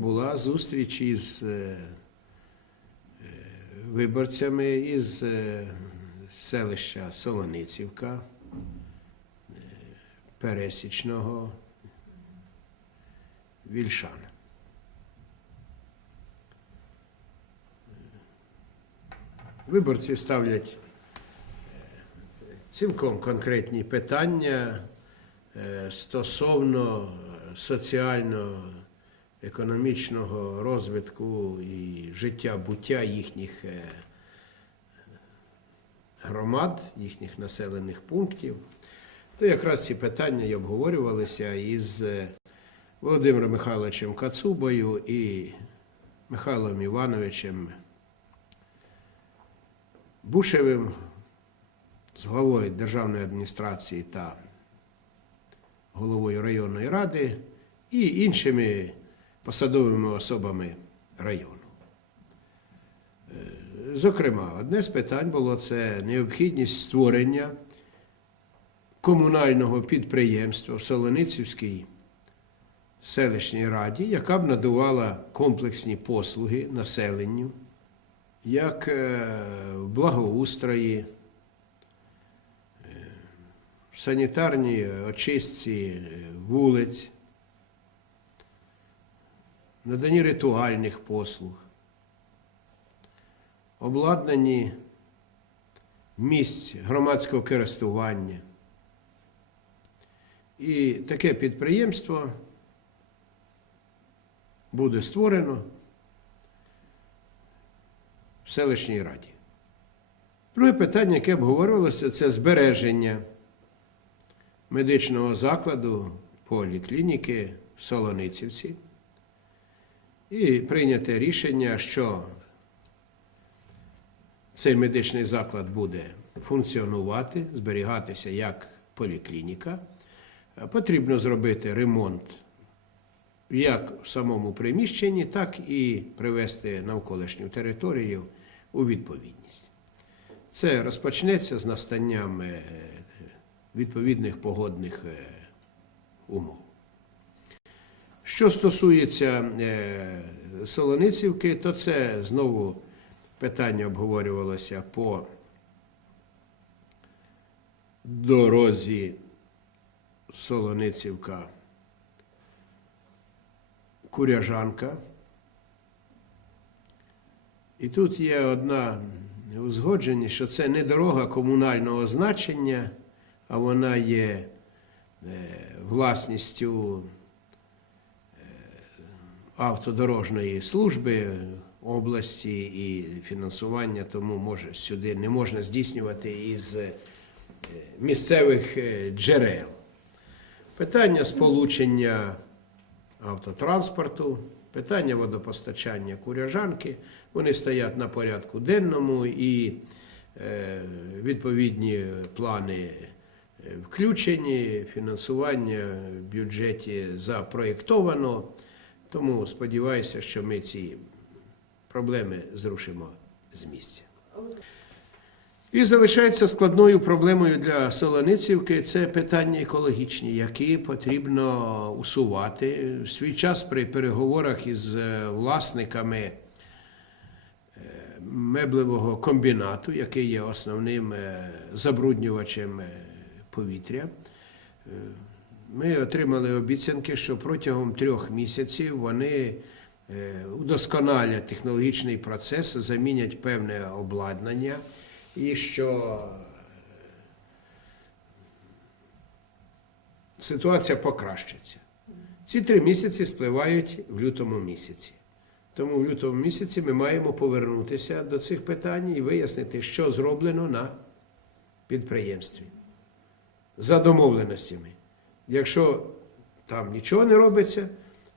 була зустріч із е, е, виборцями із е, селища Солоницівка, Пересічного, Вільшана. Виборці ставлять цілком конкретні питання стосовно е, соціально-економічного розвитку і життя буття їхніх е, громад, їхніх населених пунктів. То якраз ці питання і обговорювалися із е, Володимиром Михайловичем Кацубою і Михайлом Івановичем Бушевим з главою державної адміністрації та головою районної ради і іншими посадовими особами району. Е, Зокрема, одне з питань було це необхідність створення комунального підприємства в Солоницівській селищній раді, яка б надавала комплексні послуги населенню, як е, благоустрої, е, в санітарній очистці вулиць, наданні ритуальних послуг, обладнанні місць громадського користування. І таке підприємство буде створено в селищній раді. Друге питання, яке обговорювалося, це збереження медичного закладу поліклініки в Солоницівці. І прийняте рішення, що цей медичний заклад буде функціонувати, зберігатися як поліклініка. Потрібно зробити ремонт як в самому приміщенні, так і привести навколишню територію у відповідність. Це розпочнеться з настанням е, відповідних погодних е, умов. Що стосується е, Солоницівки, то це знову питання обговорювалося по дорозі Солоницівка. Куряжанка. І тут є одна неузгодженість, що це не дорога комунального значення, а вона є е, власністю автодорожної служби області і фінансування, тому може сюди не можна здійснювати із е, місцевих е, джерел. Питання сполучення автотранспорту, питання водопостачання куряжанки, вони стоять на порядку денному і е, відповідні плани е, включені, фінансування в бюджеті запроєктовано. Тому сподіваюся, що ми ці проблеми зрушимо з місця. І залишається складною проблемою для Солоницівки це питання екологічні, які потрібно усувати. В свій час при переговорах із е, власниками е, меблевого комбінату, який є основним е, забруднювачем повітря, ми отримали обіцянки, що протягом трьох місяців вони е, удосконалять технологічний процес, замінять певне обладнання і що ситуація покращиться. Ці три місяці спливають в лютому місяці. Тому в лютому місяці ми маємо повернутися до цих питань і вияснити, що зроблено на підприємстві за домовленостями. Якщо там нічого не робиться,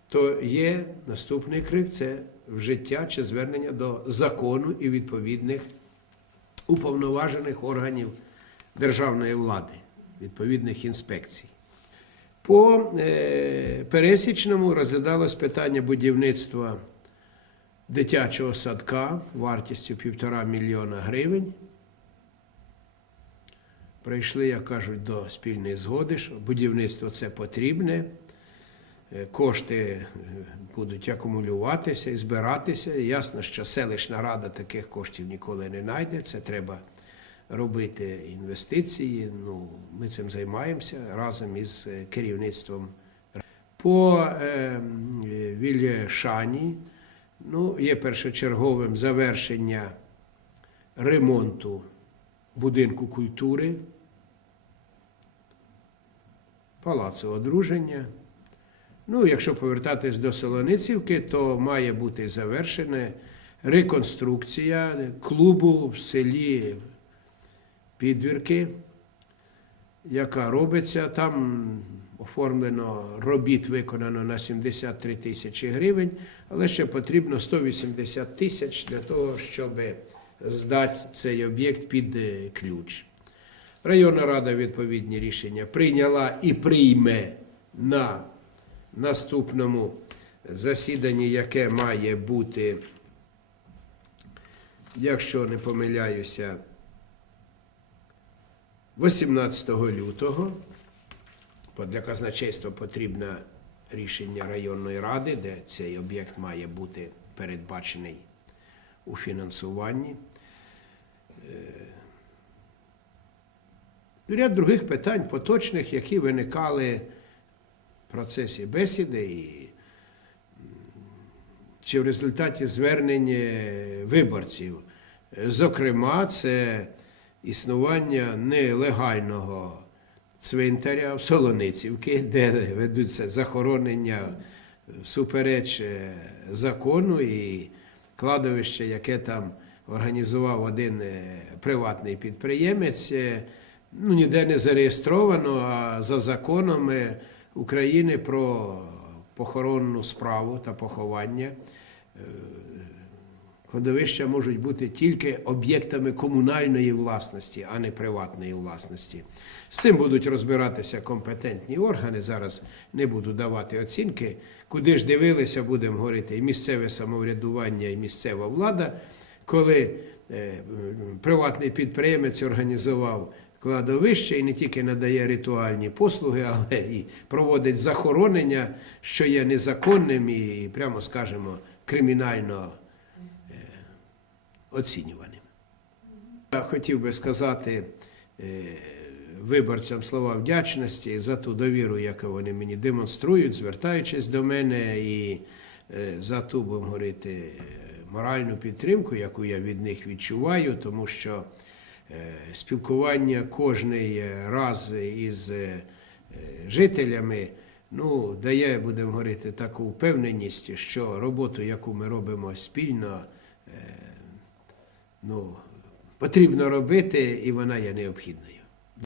то є наступний крик це вжиття чи звернення до закону і відповідних уповноважених органів державної влади, відповідних інспекцій. По е, пересічному розглядалось питання будівництва дитячого садка вартістю півтора мільйона гривень. Прийшли, як кажуть, до спільної згоди, що будівництво це потрібне. е, кошти е, будуть акумулюватися і збиратися. Ясно, що селищна рада таких коштів ніколи не знайде. Це треба робити інвестиції. Ну, ми цим займаємося разом із е, керівництвом. По е, Вільшані ну, є першочерговим завершення ремонту будинку культури, палацу одруження. Ну, якщо повертатись до Солоницівки, то має бути завершена реконструкція клубу в селі Підвірки, яка робиться. Там оформлено робіт виконано на 73 тисячі гривень, але ще потрібно 180 тисяч для того, щоб здати цей об'єкт під е, ключ. Районна рада відповідні рішення прийняла і прийме на наступному засіданні, яке має бути, якщо не помиляюся, 18 лютого. Бо для казначейства потрібне рішення районної ради, де цей об'єкт має бути передбачений у фінансуванні. Ряд других питань поточних, які виникали в процесі бесіди і чи в результаті звернень виборців. Зокрема, це існування нелегального цвинтаря в Солоницівки, де ведуться захоронення всупереч е, закону і кладовище, яке там організував один е, приватний підприємець, е, ну, ніде не зареєстровано, а за законом е, України про похоронну справу та поховання. Кладовища можуть бути тільки об'єктами комунальної власності, а не приватної власності. З цим будуть розбиратися компетентні органи. Зараз не буду давати оцінки. Куди ж дивилися, будемо говорити, і місцеве самоврядування, і місцева влада, коли е, приватний підприємець організував кладовище і не тільки надає ритуальні послуги, але і проводить захоронення, що є незаконним і, прямо скажемо, кримінально оцінюваним. Я хотів би сказати е, виборцям слова вдячності за ту довіру, яку вони мені демонструють, звертаючись до мене, і е, за ту, будемо говорити, моральну підтримку, яку я від них відчуваю, тому що е, спілкування кожний раз із жителями ну, дає, будемо говорити, таку впевненість, що роботу, яку ми робимо спільно, ну, потрібно робити, і вона є необхідною.